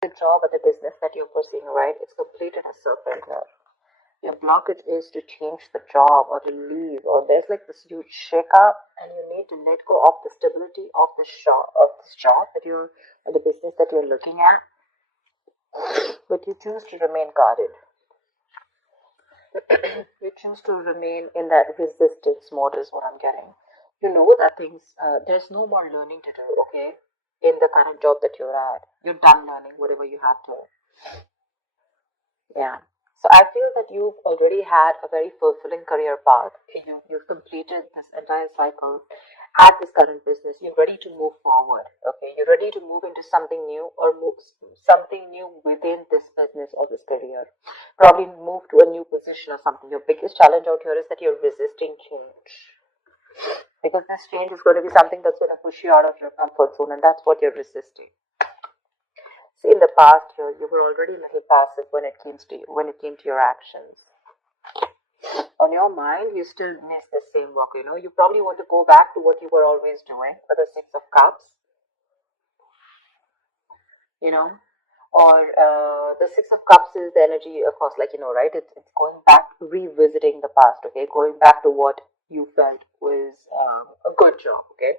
the job or the business that you're pursuing, right? It's completed a serpent here. Your blockage is to change the job or to leave, or there's like this huge shake-up, and you need to let go of the stability of this job that you're, or the business that you're looking at, but you choose to remain guarded. You choose to remain in that resistance mode, is what I'm getting. You know that there's no more learning to do, okay? In the current job that you're at, you're done learning whatever you have to. Yeah. So I feel that you've already had a very fulfilling career path. You've completed this entire cycle at this current business. You're ready to move forward. Okay. You're ready to move into something new, or move something new within this business or this career. Probably move to a new position or something. Your biggest challenge out here is that you're resisting change. Because this change is going to be something that's going to push you out of your comfort zone, and that's what you're resisting. See, in the past year, you were already a little passive when it came to your actions. On your mind, you still miss the same work. You probably want to go back to what you were always doing for the Six of Cups. You know, or the Six of Cups is the energy, of course, like right. It's going back, revisiting the past. Okay, going back to what you felt was a good job. Okay,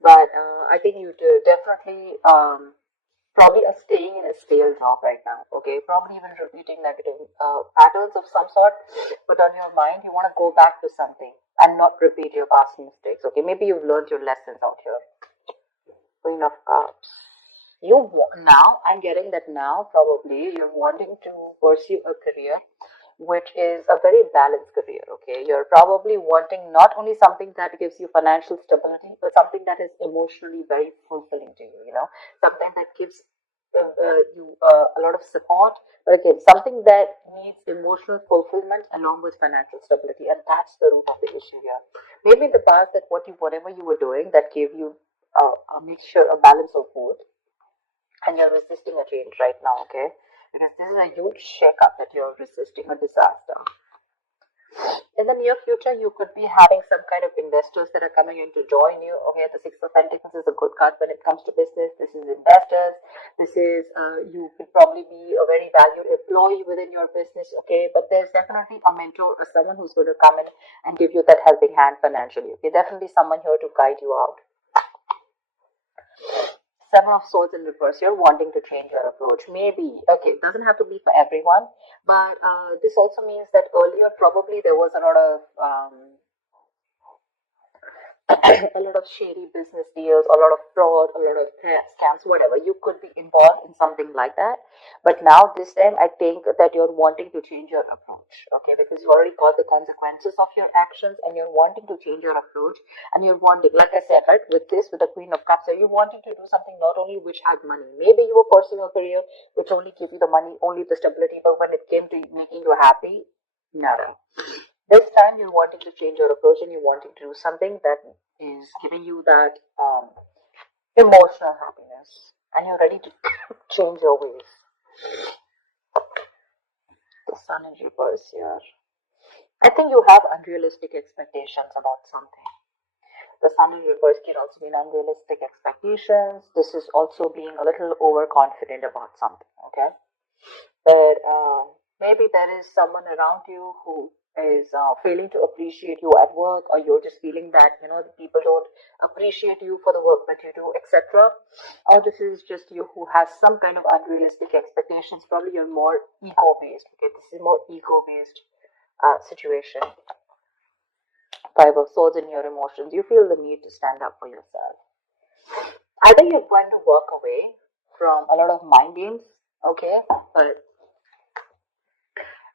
but I think you definitely. Probably are staying in a stale job right now, okay? Probably even repeating negative patterns of some sort, but on your mind, you want to go back to something and not repeat your past mistakes, okay? Maybe you've learned your lessons out here. Queen of Cups. Now, I'm getting that now, probably, you're wanting to pursue a career which is a very balanced career, okay? You're probably wanting not only something that gives you financial stability, but something that is emotionally very fulfilling to you, something that gives you a lot of support, but again, something that needs emotional fulfillment along with financial stability, and that's the root of the issue here. Maybe in the past, that whatever you were doing that gave you a mixture, a balance of both, and you're resisting a change right now, okay? Because this is a huge shake-up that you're resisting, a disaster. In the near future, you could be having some kind of investors that are coming in to join you. Okay, the Six of Pentacles is a good card when it comes to business. This is investors. This is, you could probably be a very valued employee within your business. Okay, but there's definitely a mentor or someone who's going to come in and give you that helping hand financially. Okay, definitely someone here to guide you out. Seven of Swords in reverse. You're wanting to change your approach. Maybe, okay, it doesn't have to be for everyone, but this also means that earlier probably there was a lot of a lot of shady business deals, a lot of fraud, a lot of scams, whatever. You could be involved in something like that. But now, this time, I think that you're wanting to change your approach, okay? Because you already got the consequences of your actions, and you're wanting to change your approach. And you're wanting, like I said, right, with the Queen of Cups, are you wanting to do something not only which had money? Maybe you were pursuing a career which only gave you the money, only the stability, but when it came to making you happy, nada. This time you're wanting to change your approach, and you're wanting to do something that is giving you that emotional happiness, and you're ready to change your ways. The Sun in reverse here. I think you have unrealistic expectations about something. The Sun in reverse can also mean unrealistic expectations. This is also being a little overconfident about something, okay? But maybe there is someone around you who is failing to appreciate you at work, or you're just feeling that the people don't appreciate you for the work that you do, etc. Or this is just you who has some kind of unrealistic expectations. Probably you're more ego based. Okay, this is more ego based situation. Five of Swords in your emotions. You feel the need to stand up for yourself. Either you're going to walk away from a lot of mind games, okay, but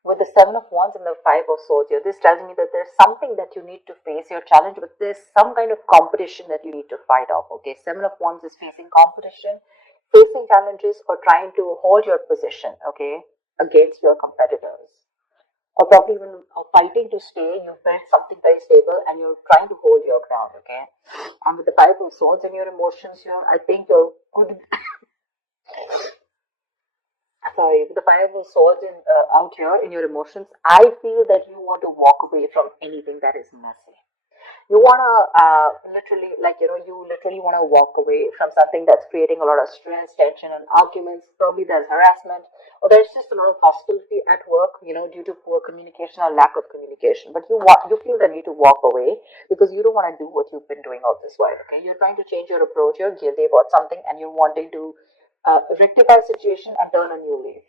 with the Seven of Wands and the Five of Swords here, this tells me that there's something that you need to face, your challenge, but there's some kind of competition that you need to fight off, okay? Seven of Wands is facing competition, facing challenges, or trying to hold your position, okay, against your competitors. Or probably even fighting to stay. You've built something very stable and you're trying to hold your ground, okay? And with the Five of Swords and your emotions here, I think you're good. Sorry, with the Five of Swords out here in your emotions, I feel that you want to walk away from anything that is messy. You want to literally, like, you literally want to walk away from something that's creating a lot of stress, tension, and arguments. Probably there's harassment, or there's just a lot of hostility at work, due to poor communication or lack of communication. But you feel the need to walk away because you don't want to do what you've been doing all this while. Okay, you're trying to change your approach. You're guilty about something, and you're wanting to rectify the situation and turn a new leaf.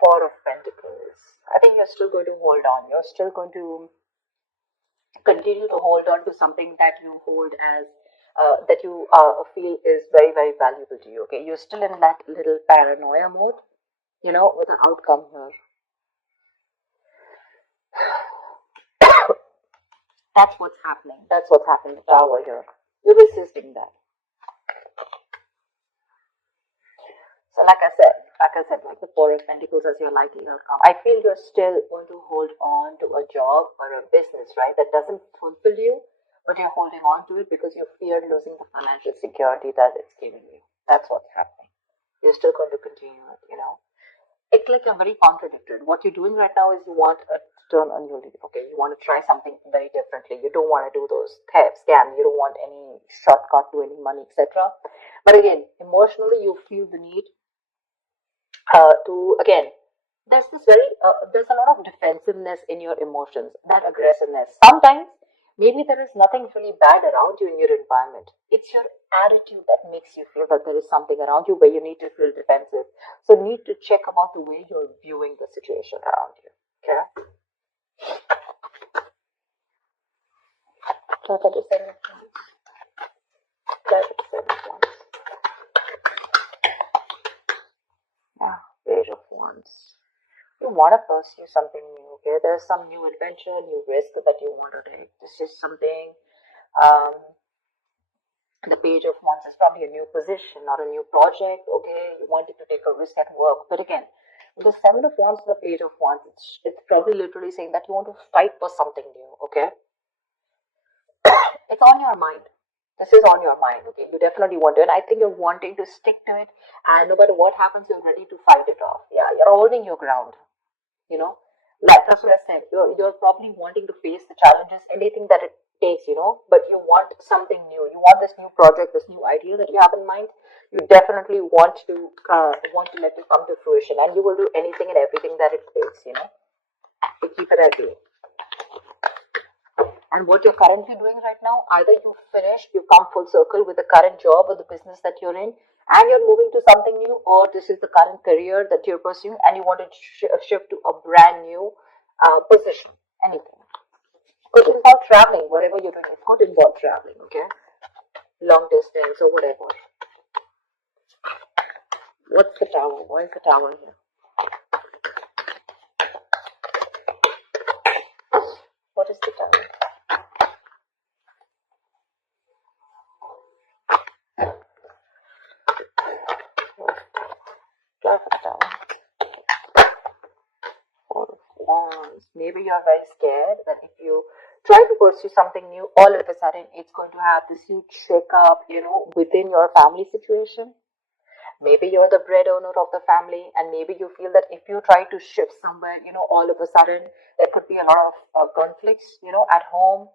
Four of Pentacles. I think you're still going to hold on. You're still going to continue to hold on to something that you hold as that you feel is very, very valuable to you. Okay, you're still in that little paranoia mode, with an outcome here. That's what's happening. That's what's happening. The Tower here. You're resisting that. So, like I said, like the Four of Pentacles as your likely outcome, I feel you're still going to hold on to a job or a business, right, that doesn't fulfill you, but you're holding on to it because you fear losing the financial security that it's giving you. That's what's happening. You're still going to continue it, It's like you're very contradicted. What you're doing right now is you want a turn on your leaf, okay? You want to try something very differently. You don't want to do those theft, scams. You don't want any shortcut to any money, etc. But again, emotionally, you feel the need to, again, there's a lot of defensiveness in your emotions, that aggressiveness. Sometimes maybe there is nothing really bad around you in your environment. It's your attitude that makes you feel that there is something around you where you need to feel defensive. So you need to check about the way you're viewing the situation around you. Okay. Look at the Seven of Wands. Look at the Seven of Wands. Yeah, Page of Wands. You want to pursue something new, okay? There's some new adventure, new risk that you want to take. This is something, the Page of Wands is probably a new position or a new project, okay? You wanted to take a risk at work. But again, the Seven of Wands and the Page of Wands, it's probably literally saying that you want to fight for something new, okay? It's on your mind. This is on your mind, okay? You definitely want to, and I think you're wanting to stick to it, and no matter what happens, you're ready to fight it off. Yeah, you're holding your ground. Like that's what I said. You're probably wanting to face the challenges, anything that it takes, but you want something new. You want this new project, this new idea that you have in mind. You definitely want to let it come to fruition, and you will do anything and everything that it takes, to keep it at bay. And what you're currently doing right now, either you come full circle with the current job or the business that you're in, and you're moving to something new, or this is the current career that you're pursuing, and you want to shift to a brand new position. Anything. Could involve traveling, whatever you're doing, it could involve traveling, okay? Long distance or whatever. What's the Tower? Why is the Tower here? What is the Tower? Maybe you're very scared that if you try to pursue something new, all of a sudden it's going to have this huge shake-up, within your family situation. Maybe you're the breadwinner of the family, and maybe you feel that if you try to shift somewhere, all of a sudden there could be a lot of conflicts, at home.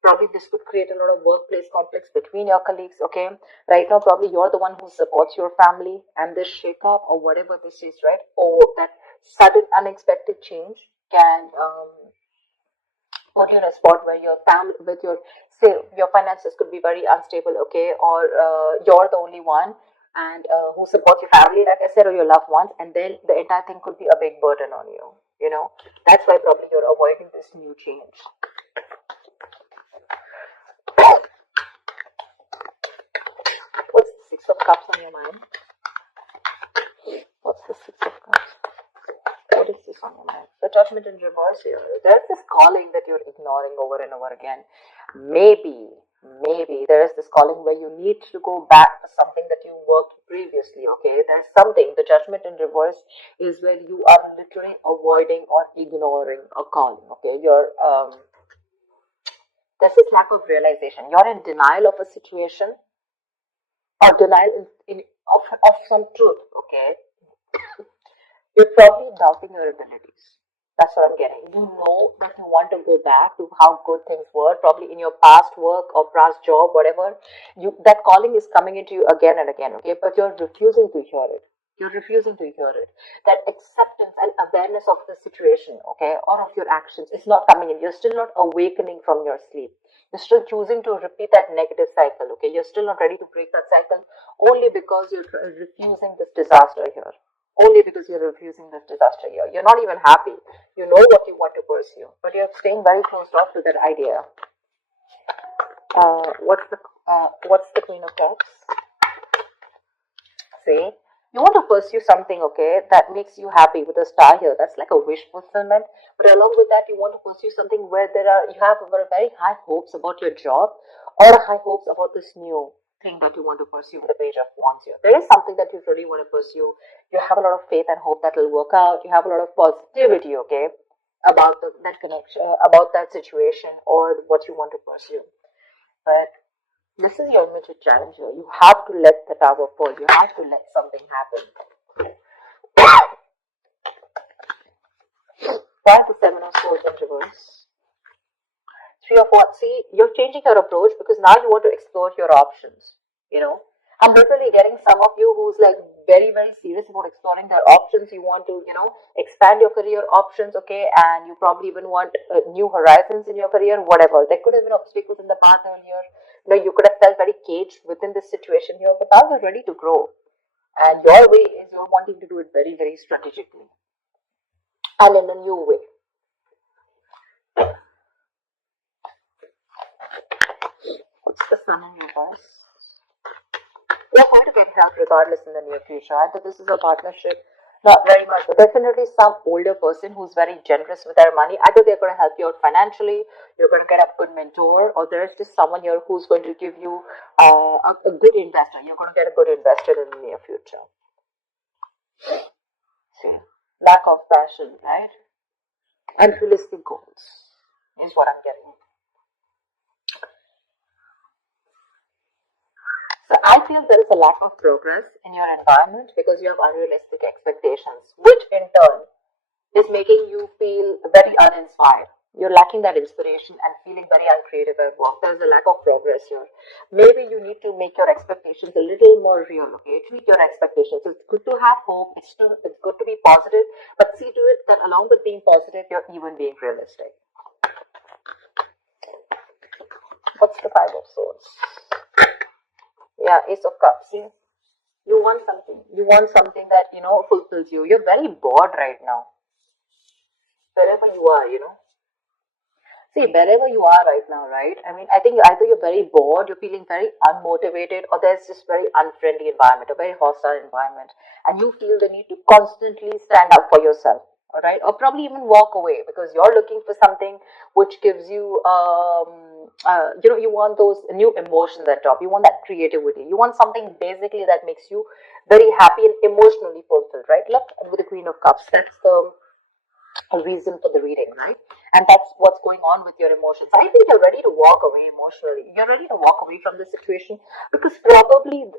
Probably this could create a lot of workplace conflicts between your colleagues, okay? Right now, probably you're the one who supports your family, and this shake-up or whatever this is, right? Or that sudden unexpected change can put you in a spot where your family, with your finances could be very unstable, okay? Or you're the only one and who supports your family, like I said, or your loved ones, and then the entire thing could be a big burden on you. That's why probably you're avoiding this new change. What's the Six of Cups on your mind? What's the Six of Cups? What is this on your mind? The Judgment in reverse here. There's this calling that you're ignoring over and over again. Maybe there is this calling where you need to go back to something that you worked previously, okay? There's something. The Judgment in reverse is where you are literally avoiding or ignoring a calling, okay? There's this lack of realization. You're in denial of a situation, or denial of some truth, okay? You're probably doubting your abilities. That's what I'm getting. You know that you want to go back to how good things were, probably in your past work or past job, whatever. You that calling is coming into you again and again, okay? But you're refusing to hear it. You're refusing to hear it. That acceptance and awareness of the situation, okay, or of your actions is not coming in. You're still not awakening from your sleep. You're still choosing to repeat that negative cycle, okay? You're still not ready to break that cycle only because you're refusing this disaster here. Only because you're refusing this disaster here. You're not even happy. You know what you want to pursue, but you're staying very closed off to that idea. What's the Queen of Cups? See, you want to pursue something, okay, that makes you happy with a star here. That's like a wish fulfillment. But along with that, you want to pursue something where you have very high hopes about your job or high hopes about this new thing that you want to pursue with the Page of Wands here. There is something that you really want to pursue. You have a lot of faith and hope that will work out. You have a lot of positivity, okay, about that connection, about that situation or what you want to pursue. But this is your immediate challenge here. You have to let the tower fall. You have to let something happen. Why the Seven of Swords in reverse? Three of Wands. See, you're changing your approach because now you want to explore your options. You know, I'm definitely getting some of you who's like very serious about exploring their options. You want to, expand your career options, okay, and you probably even want new horizons in your career, whatever. There could have been obstacles in the path earlier. You could have felt very caged within this situation here, but now you're ready to grow. And your way is you're wanting to do it very strategically and in a new way. What's the Sun in reverse? You're going to get help regardless in the near future. Either this is a partnership, not very much, but definitely some older person who's very generous with their money. Either they're going to help you out financially, you're going to get a good mentor, or there's just someone here who's going to give you a good investor. You're going to get a good investor in the near future. See, lack of passion, right? Unrealistic goals is what I'm getting. So I feel there is a lack of progress in your environment because you have unrealistic expectations, which in turn is making you feel very uninspired. You're lacking that inspiration and feeling very uncreative at work. There's a lack of progress here. Maybe you need to make your expectations a little more real, okay? Treat your expectations. It's good to have hope. It's good to be positive, but see to it that along with being positive, you're even being realistic. What's the Five of Swords? Yeah, Ace of Cups. See? You want something. You want something that, fulfills you. You're very bored right now. Wherever you are. See, wherever you are right now, right? I mean, I think either you're very bored, you're feeling very unmotivated, or there's just very unfriendly environment, a very hostile environment, and you feel the need to constantly stand up for yourself, all right? Or probably even walk away because you're looking for something which gives you, you want those new emotions at top. You want that creativity. You want something basically that makes you very happy and emotionally fulfilled, right? Look, with the Queen of Cups, that's the a reason for the reading, right? And that's what's going on with your emotions. I think you're ready to walk away emotionally. You're ready to walk away from the situation because probably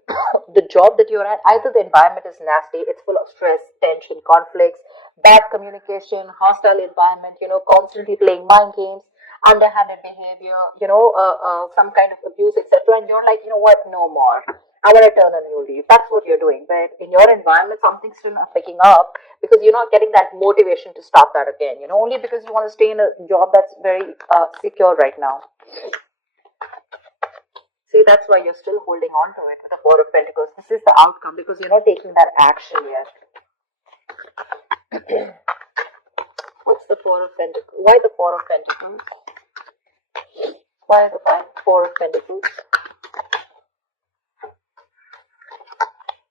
the job that you're at, either the environment is nasty, it's full of stress, tension, conflicts, bad communication, hostile environment, constantly playing mind games, underhanded behavior, some kind of abuse, etc. And you're like, you know what, no more. I want to turn a new leaf. That's what you're doing. But in your environment, something's still not picking up because you're not getting that motivation to start that again. Only because you want to stay in a job that's very secure right now. See, that's why you're still holding on to it with the Four of Pentacles. This is the outcome because you're not taking that action yet. What's the Four of Pentacles? Why the Four of Pentacles? Why the Four of Pentacles?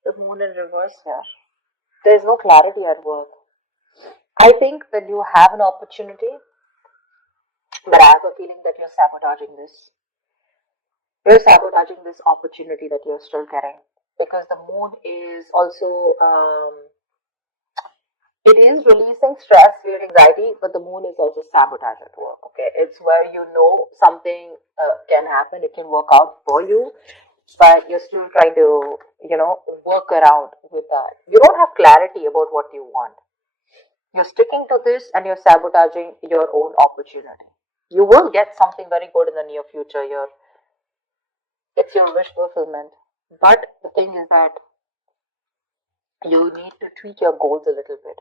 The Moon in reverse here. There is no clarity at work. I think that you have an opportunity, but I have a feeling that you're sabotaging this. You're sabotaging this opportunity that you're still getting because the Moon is also it is releasing stress, fear, anxiety, but the Moon is also sabotage at work. Okay, it's where something can happen, it can work out for you, but you're still trying to work around with that. You don't have clarity about what you want. You're sticking to this and you're sabotaging your own opportunity. You will get something very good in the near future. It's your wish fulfillment. But the thing is that you need to tweak your goals a little bit.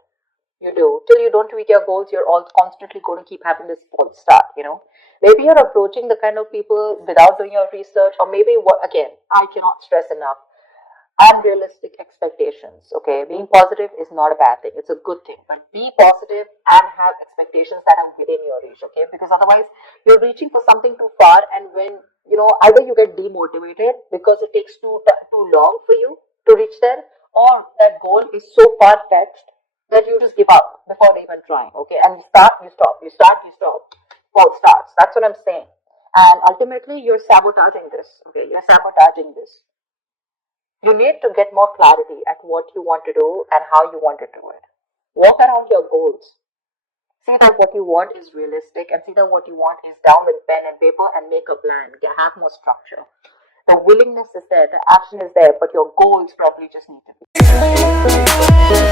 You do. Till you don't tweak your goals, you're all constantly going to keep having this false start. Maybe you're approaching the kind of people without doing your research, or maybe what, again, I cannot stress enough. Unrealistic expectations. Okay, being positive is not a bad thing, it's a good thing, but be positive and have expectations that are within your reach. Okay, because otherwise you're reaching for something too far, and when either you get demotivated because it takes too long for you to reach there, or that goal is so far fetched that you just give up before even trying. Okay, and you start, you stop, false starts. That's what I'm saying. And ultimately you're sabotaging this. Okay, you're sabotaging this. You need to get more clarity at what you want to do and how you want to do it. Walk around your goals. See that what you want is realistic, and see that what you want is down with pen and paper, and make a plan. Have more structure. The willingness is there, the action is there, but your goals probably just need to be.